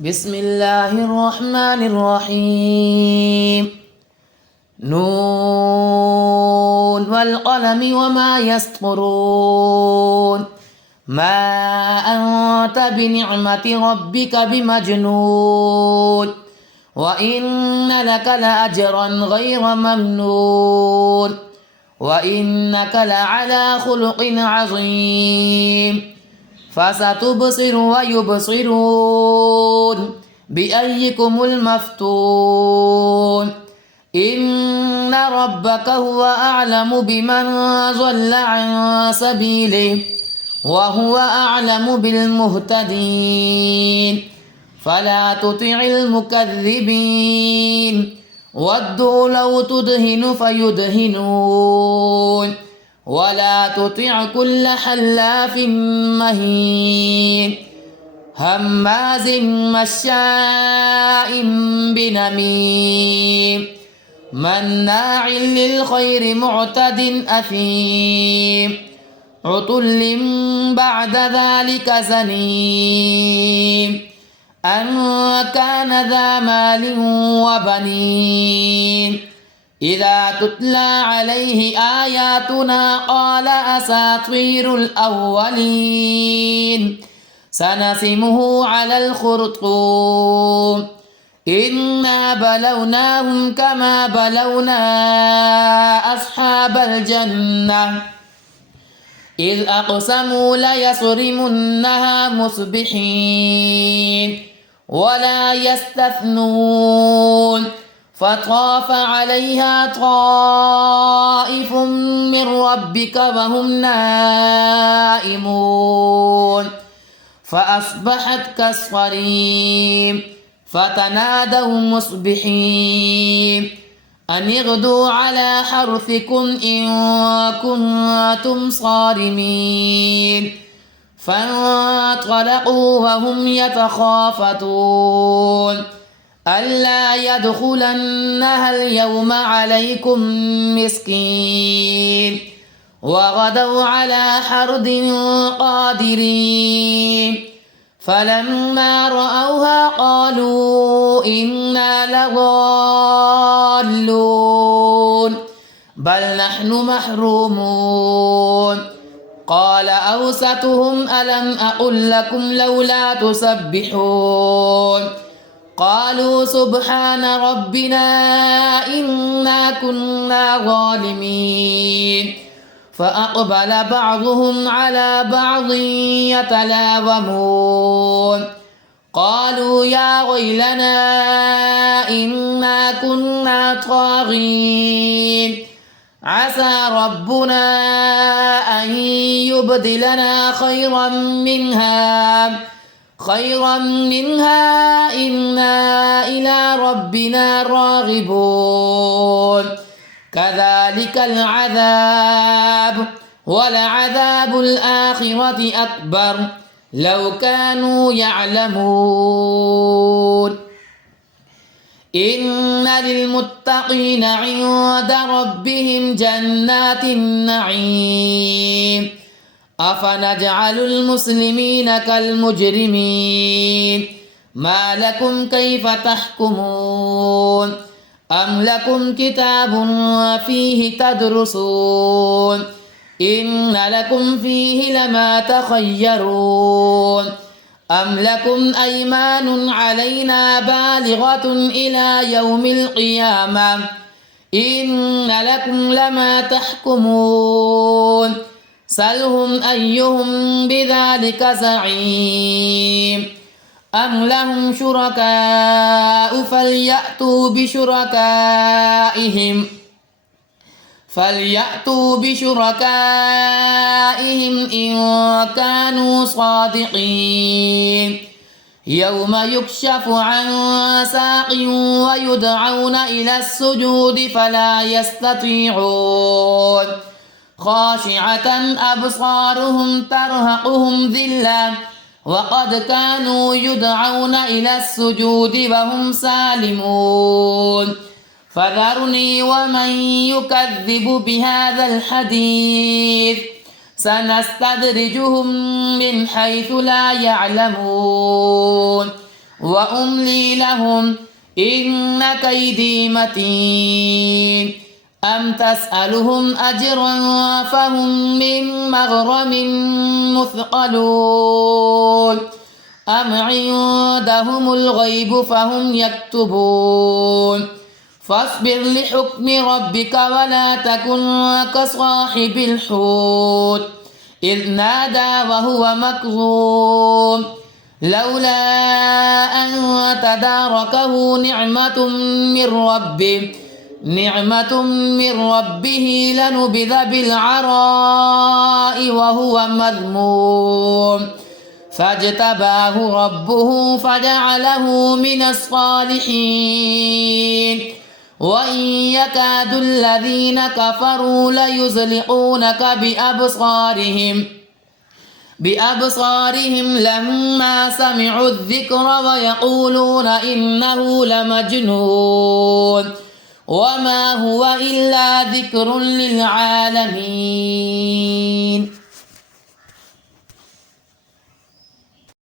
بسم الله الرحمن الرحيم نون والقلم وما يسطرون ما أنت بنعمة ربك بمجنون وإن لك لأجرا غير ممنون وإنك لعلى خلق عظيم فستبصر ويبصرون بأيكم المفتون إن ربك هو أعلم بمن ضل عن سبيله وهو أعلم بالمهتدين فلا تطع المكذبين ودوا لو تدهن فيدهنون ولا تطع كل حلاف مهين هماز مشاء بنميم مناع للخير معتد أثيم عتل بعد ذلك زنيم أن كان ذا مال وبنين إذا تتلى عليه آياتنا قال أساطير الأولين سنسمه على الخرطوم إنا بلوناهم كما بلونا أصحاب الجنة إذ أقسموا ليصرمنها مصبحين ولا يستثنون فطاف عليها طائف من ربك وهم نائمون فأصبحت كالصريم فتنادوا مصبحين أن اغدوا على حرثكم إن كنتم صارمين فانطلقوا وهم يتخافتون ألا يدخلنها اليوم عليكم مسكين وغدوا على حرد قادرين فلما رأوها قالوا إنا لضالون بل نحن محرومون قال أوسطهم ألم أقل لكم لولا تسبحون قالوا سبحان ربنا إنا كنا ظالمين فأقبل بعضهم على بعض يتلاومون قالوا يا ويلنا إنا كنا طاغين عسى ربنا أن يبدلنا خيرا منها إنا إلى ربنا راغبون كذلك العذاب ولعذاب الآخرة أكبر لو كانوا يعلمون إن للمتقين عند ربهم جنات النعيم أفنجعل المسلمين كالمجرمين ما لكم كيف تحكمون أم لكم كتاب فيه تدرسون إن لكم فيه لما تخيرون أم لكم أيمان علينا بالغة إلى يوم القيامة إن لكم لما تحكمون سلهم أيهم بذلك زعيم أم لهم شركاء فليأتوا بشركائهم إن كانوا صادقين يوم يكشف عن ساق ويدعون إلى السجود فلا يستطيعون خاشعة أبصارهم ترهقهم ذلة وقد كانوا يدعون إلى السجود وهم سالمون فذرني ومن يكذب بهذا الحديث سنستدرجهم من حيث لا يعلمون وأملي لهم إن كيدي متين أم تسألهم أجرا فهم من مغرم مثقلون أم عندهم الغيب فهم يكتبون فاصبر لحكم ربك ولا تكن كصاحب الحوت إذ نادى وهو مكظوم لولا أن تداركه نعمة من ربه لنبذ بالعراء وهو مذموم فاجتباه ربه فجعله من الصالحين وإن يكاد الذين كفروا ليزلقونك بأبصارهم لما سمعوا الذكر ويقولون إنه لمجنون وما هو إلا ذكر للعالمين.